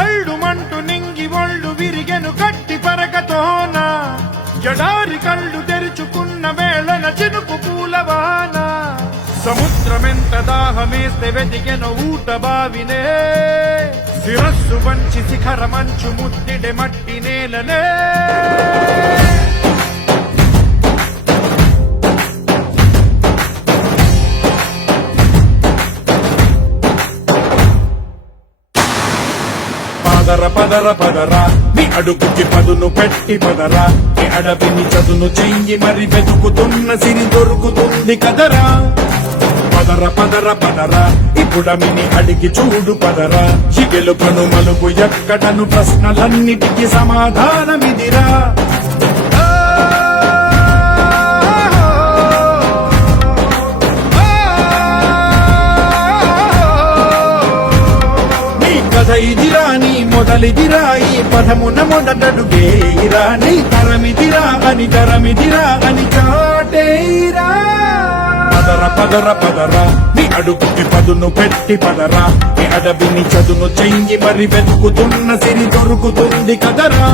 భళ్ళుమంటూ నింగి ఒళ్ళు విరిగెను గట్టి పరకతోన ఎడారి కళ్ళు తెరుచుకున్న వేళన చినుకు పూలవాన సముద్రమెంత దాహమేస్తే వెతికెను ఊట బావినే శిరస్సు వంచి శిఖర మంచు ముద్దిడె మట్టి నేలనే పదర పదర పదరా నీ అడుగుకి పదును పెట్టి పదరా నీ అడవిని చదును చెయ్యి మరి వెతుకుతున్న సిరి దొరుకుతుంది కదరా పదర పదర పదరా ఇప్పుడమిని అడిగి చూడు పదరా చిగెలుపను మలుపు ఎక్కడను ప్రశ్నలన్నిటికీ సమాధానమిదిరా ఇదిరా నీ మొదలిదిరా ఈ పదమున మొదటడుగేరా నీ తరమిదిరా అని చాటేరా పదర పదర పదరా నీ అడుగుకి పదును పెట్టి పదరా నీ అడవిని చదును చెయ్యి మరి వెతుకుతున్న సిరి దొరుకుతుంది కదరా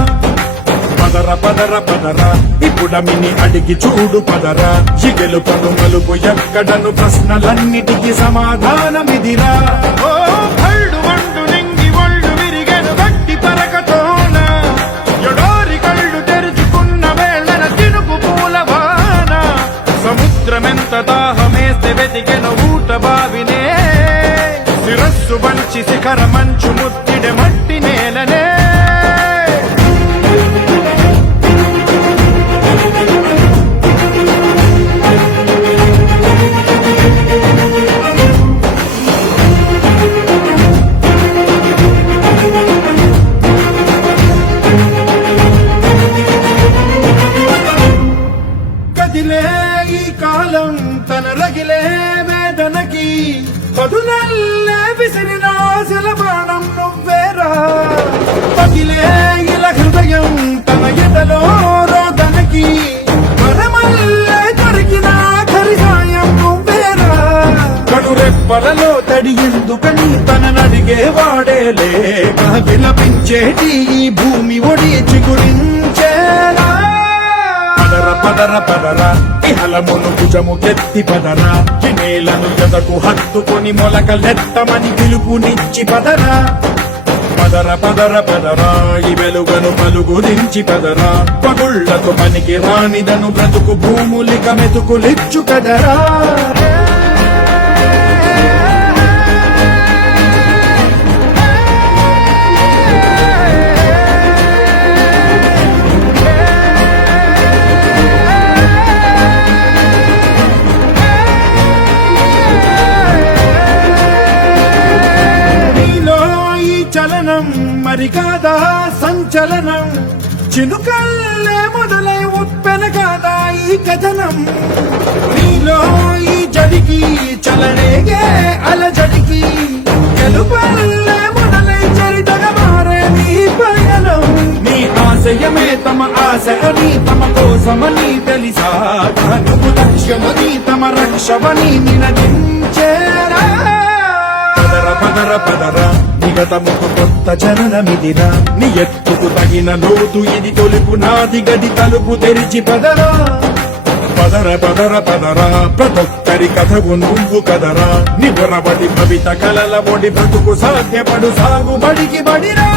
పదర పదర పదరా ఇప్పుడమిని అడిగి చూడు పదరా చిగెలు పను మలుపు ఎక్కడను ప్రశ్నలన్నిటికీ సమాధానమిదిరా ఓ భళ్ళు వండు నింగి ఒళ్ళు విరిగెను గట్టి పరకతోన ఎడారి కళ్ళు తెరుచుకున్న వేళన చినుకు పూలవాన సముద్రమెంత దాహమేస్తే వెతికెను ఊట బావినే శిరస్సు వంచి శిఖర మంచు ముద్దిడె మట్టి నేలనే ఈ కాలం తన రగిలే వేదనకి పదునల్లే విసిరిన ఆశల బాణం నువ్వేరా పగిలే ఇలా హృదయం తన ఎదలో రోదనకి మనమల్లే దొరికిన ఆఖరి సాయం నువ్వేరా కడురెప్పలలో తడి ఎందుకని తననడిగే వాడే లేక విలపించేటి ఈ భూమి ఒడి చిగురించేలా పదర పదర పదరా ఇహలమును భుజము కెత్తి పదరా ఈ నేలను ఎదకు హత్తుకొని మొలకలెత్తమని పిలుపునిచ్చి పదరా పదర పదర పదరా ఈ వెలుగను పలుగురించి పదరా పగుళ్లకు పనికి రానిదను బ్రతుకు భూములిక మెతుకులిచ్చు కదరా చలనం మరి కాదా సంచలనం చినుకల్లే మొదలై ఉప్పెన కాదా ఈ కథనం నీలో ఈ జడికి చలనేగే అలజడికి గెలుపల్లే మొదలై చరితగా మారే నీ పయనం నీ ఆశయమే తమ ఆశ అని తమ కోసమని తెలిసా నువ్వు లక్ష్యమని తమ రక్షమని నినదించేరా పదర పదర పదరా నిగతముకు కొత్త జననమిదిరా నీ ఎత్తుకు తగిన లోతు ఇది తొలుపు నాది గది తలుపు తెరిచి పదరా పదర పదర పదరా ప్రతొక్కరి కథవు నువ్వు కదరా నిబురబడి భవిత కలల ఒడి బ్రతుకు సాధ్యపడు సాగుబడికి బడిరా